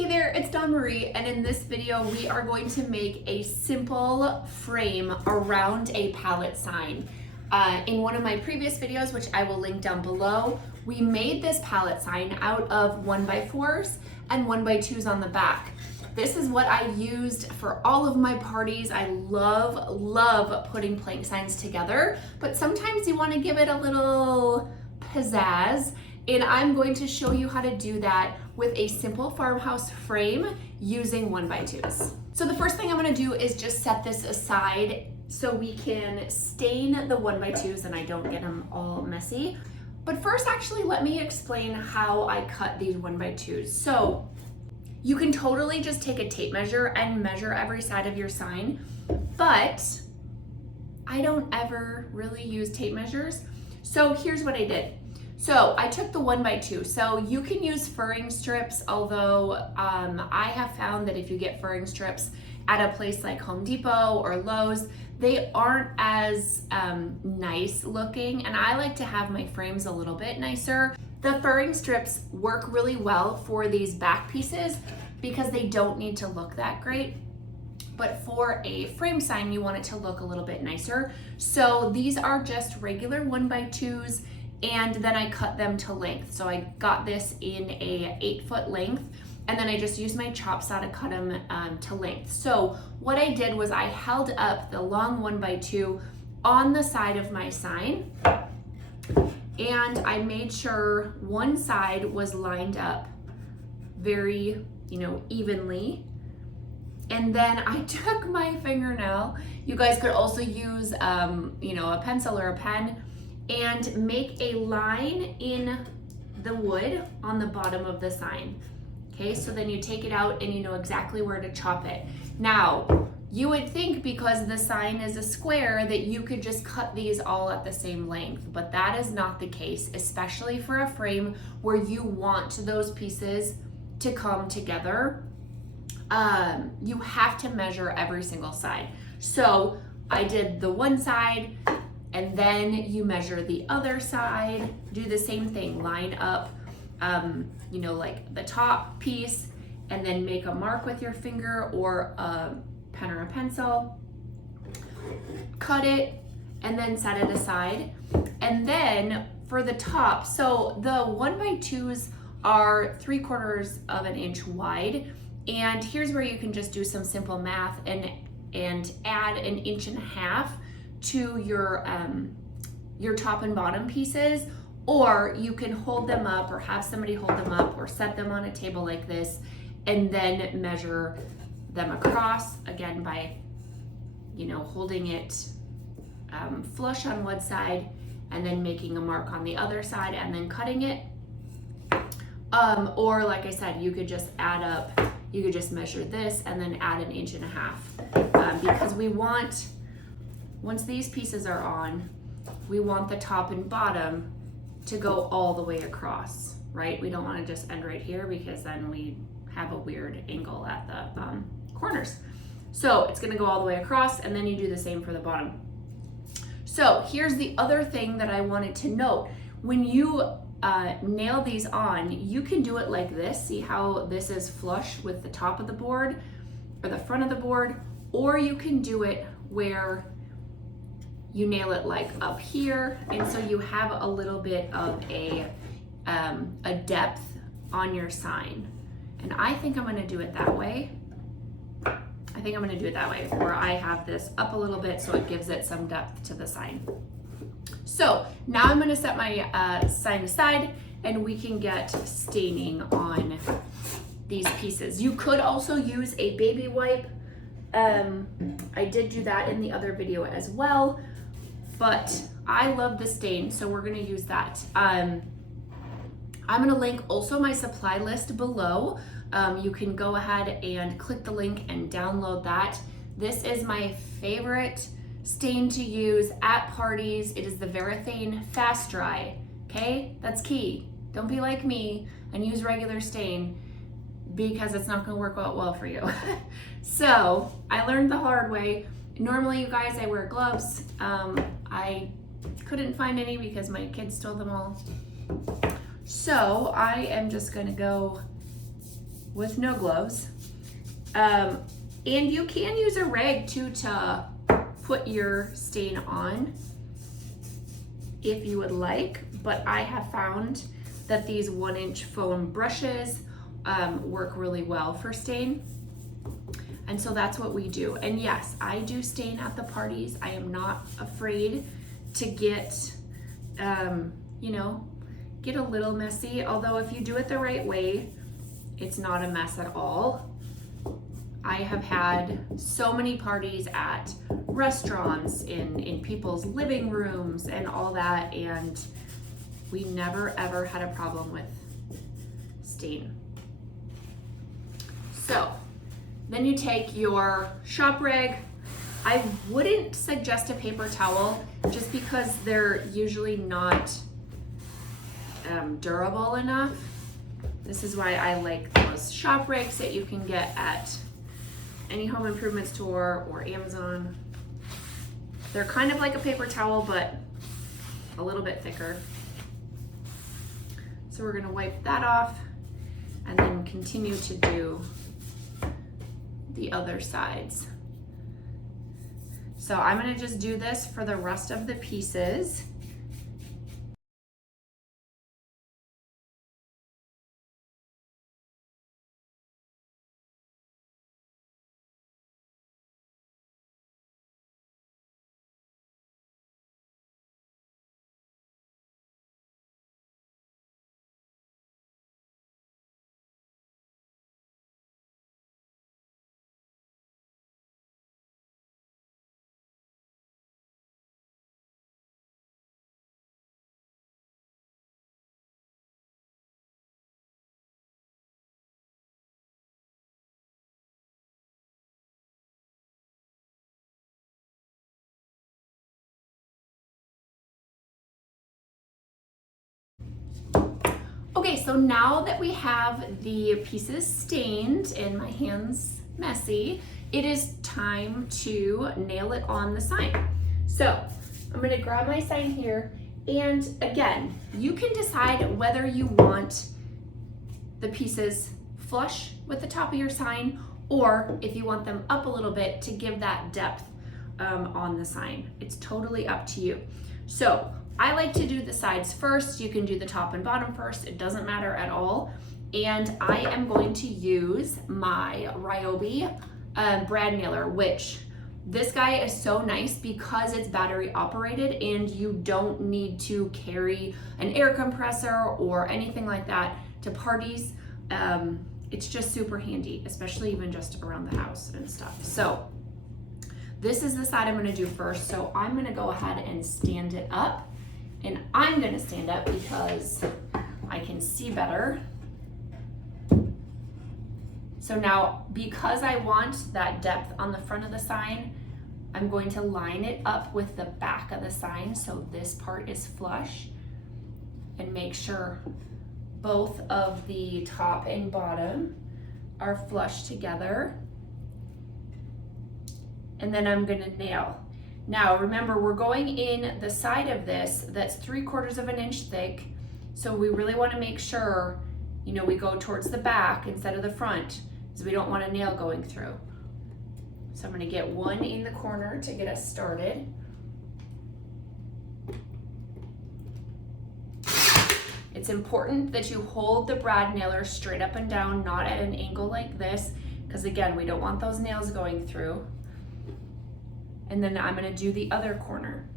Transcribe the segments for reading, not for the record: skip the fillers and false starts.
Hey there, it's Dawn Marie, and in this video we are going to make a simple frame around a pallet sign. In one of my previous videos, which I will link down below, we made this pallet sign out of 1x4s and 1x2s on the back. This is what I used for all of my parties. I love putting plank signs together, but sometimes you want to give it a little pizzazz, and I'm going to show you how to do that with a simple farmhouse frame using 1x2s. So the first thing I'm going to do is just set this aside so we can stain the 1x2s and I don't get them all messy. But first, actually, let me explain how I cut these 1x2s. So you can totally just take a tape measure and measure every side of your sign, but I don't ever really use tape measures. So here's what I did. So I took the 1x2. So you can use furring strips, although I have found that if you get furring strips at a place like Home Depot or Lowe's, they aren't as nice looking, and I like to have my frames a little bit nicer. The furring strips work really well for these back pieces because they don't need to look that great. But for a frame sign, you want it to look a little bit nicer. So these are just regular 1x2s, and then I cut them to length. So I got this in a 8-foot length, and then I just used my chop saw to cut them to length. So what I did was I held up the long 1x2 on the side of my sign, and I made sure one side was lined up very, evenly. And then I took my fingernail, you guys could also use, a pencil or a pen, and make a line in the wood on the bottom of the sign. Okay, so then you take it out and you know exactly where to chop it. Now, you would think because the sign is a square that you could just cut these all at the same length, but that is not the case, especially for a frame where you want those pieces to come together. You have to measure every single side. So I did the one side, and then you measure the other side, do the same thing, line up, like the top piece, and then make a mark with your finger or a pen or a pencil, cut it, and then set it aside. And then for the top, so the 1x2s are 3/4 of an inch wide, and here's where you can just do some simple math and add 1.5 inches to your top and bottom pieces, or you can hold them up or have somebody hold them up or set them on a table like this and then measure them across, again by holding it flush on one side and then making a mark on the other side and then cutting it. Or like I said, you could just measure this and then add 1.5 inches, because we want, once these pieces are on, we want the top and bottom to go all the way across, right? We don't want to just end right here because then we have a weird angle at the corners. So it's going to go all the way across, and then you do the same for the bottom. So here's the other thing that I wanted to note. When you nail these on, you can do it like this. See how this is flush with the top of the board or the front of the board, or you can do it where you nail it like up here, and so you have a little bit of a depth on your sign. And I think I'm gonna do it that way. Where I have this up a little bit so it gives it some depth to the sign. So now I'm gonna set my sign aside and we can get staining on these pieces. You could also use a baby wipe. I did do that in the other video as well, but I love the stain, so we're gonna use that. I'm gonna link also my supply list below. You can go ahead and click the link and download that. This is my favorite stain to use at parties. It is the Varathane Fast Dry, okay? That's key. Don't be like me and use regular stain because it's not gonna work out well for you. So I learned the hard way. Normally, you guys, I wear gloves. I couldn't find any because my kids stole them all. So I am just gonna go with no gloves. And you can use a rag too to put your stain on if you would like, but I have found that these 1-inch foam brushes work really well for stain. And so that's what we do. And yes, I do stain at the parties. I am not afraid to get, you know, get a little messy. Although if you do it the right way, it's not a mess at all. I have had so many parties at restaurants, in people's living rooms and all that, and we never ever had a problem with stain. So then you take your shop rag. I wouldn't suggest a paper towel just because they're usually not durable enough. This is why I like those shop rags that you can get at any home improvement store or Amazon. They're kind of like a paper towel, but a little bit thicker. So we're gonna wipe that off and then continue to do the other sides. So I'm gonna just do this for the rest of the pieces. Okay, so now that we have the pieces stained and my hands messy, it is time to nail it on the sign. So I'm gonna grab my sign here, and again, you can decide whether you want the pieces flush with the top of your sign, or if you want them up a little bit to give that depth on the sign. It's totally up to you. So I like to do the sides first. You can do the top and bottom first. It doesn't matter at all. And I am going to use my Ryobi brad nailer, which this guy is so nice because it's battery operated and you don't need to carry an air compressor or anything like that to parties. It's just super handy, especially even just around the house and stuff. So this is the side I'm gonna do first. So I'm gonna go ahead and stand it up. And I'm gonna stand up because I can see better. So now, because I want that depth on the front of the sign, I'm going to line it up with the back of the sign so this part is flush, and make sure both of the top and bottom are flush together. And then I'm gonna nail. Now remember, we're going in the side of this that's 3/4 of an inch thick. So we really wanna make sure, you know, we go towards the back instead of the front, because we don't want a nail going through. So I'm gonna get one in the corner to get us started. It's important that you hold the brad nailer straight up and down, not at an angle like this, because again, we don't want those nails going through. And then I'm gonna do the other corner.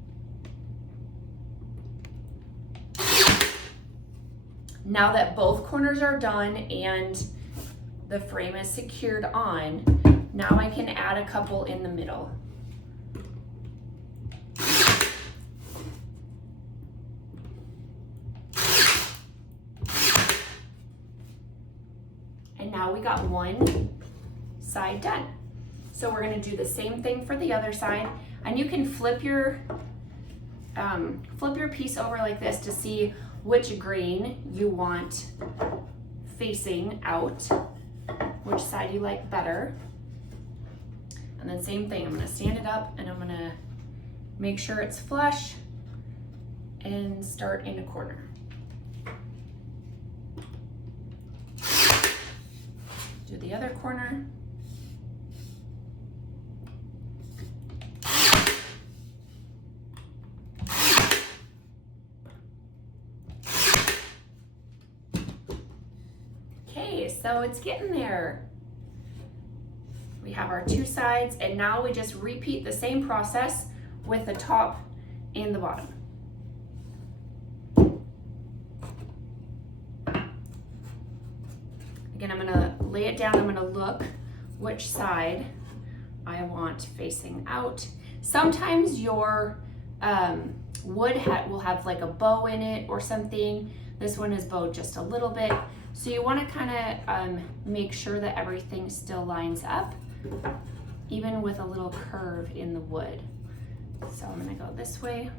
Now that both corners are done and the frame is secured on, now I can add a couple in the middle. And now we got one side done. So we're gonna do the same thing for the other side, and you can flip your piece over like this to see which grain you want facing out, which side you like better. And then same thing, I'm gonna stand it up and I'm gonna make sure it's flush and start in a corner. Do the other corner. Okay, so it's getting there. We have our two sides, and now we just repeat the same process with the top and the bottom. Again, I'm gonna lay it down. I'm gonna look which side I want facing out. Sometimes your wood will have like a bow in it or something. This one is bowed just a little bit. So you wanna kinda make sure that everything still lines up, even with a little curve in the wood. So I'm gonna go this way.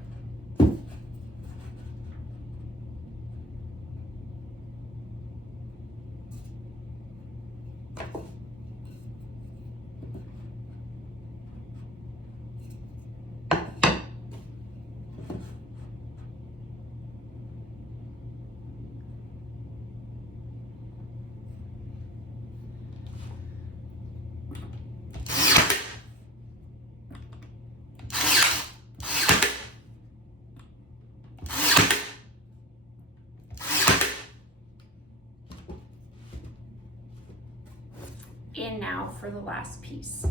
And now for the last piece.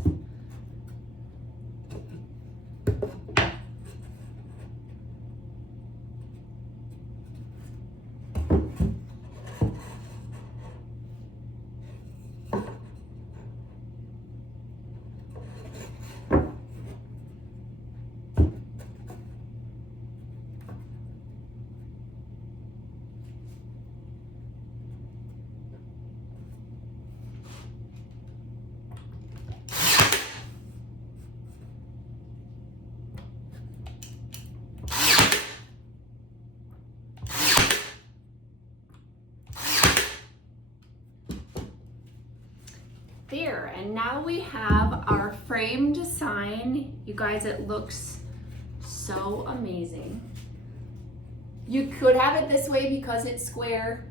There, and now we have our framed sign. You guys, it looks so amazing. You could have it this way because it's square,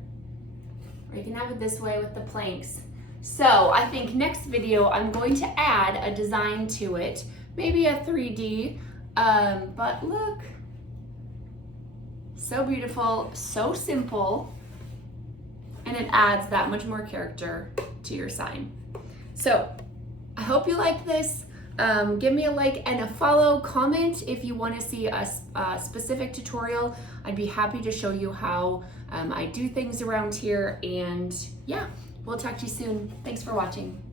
or you can have it this way with the planks. So I think next video I'm going to add a design to it, maybe a 3D, but look, so beautiful, so simple, and it adds that much more character to your sign. So I hope you like this. Give me a like and a follow. Comment if you want to see a specific tutorial. I'd be happy to show you how I do things around here. And yeah, we'll talk to you soon. Thanks for watching.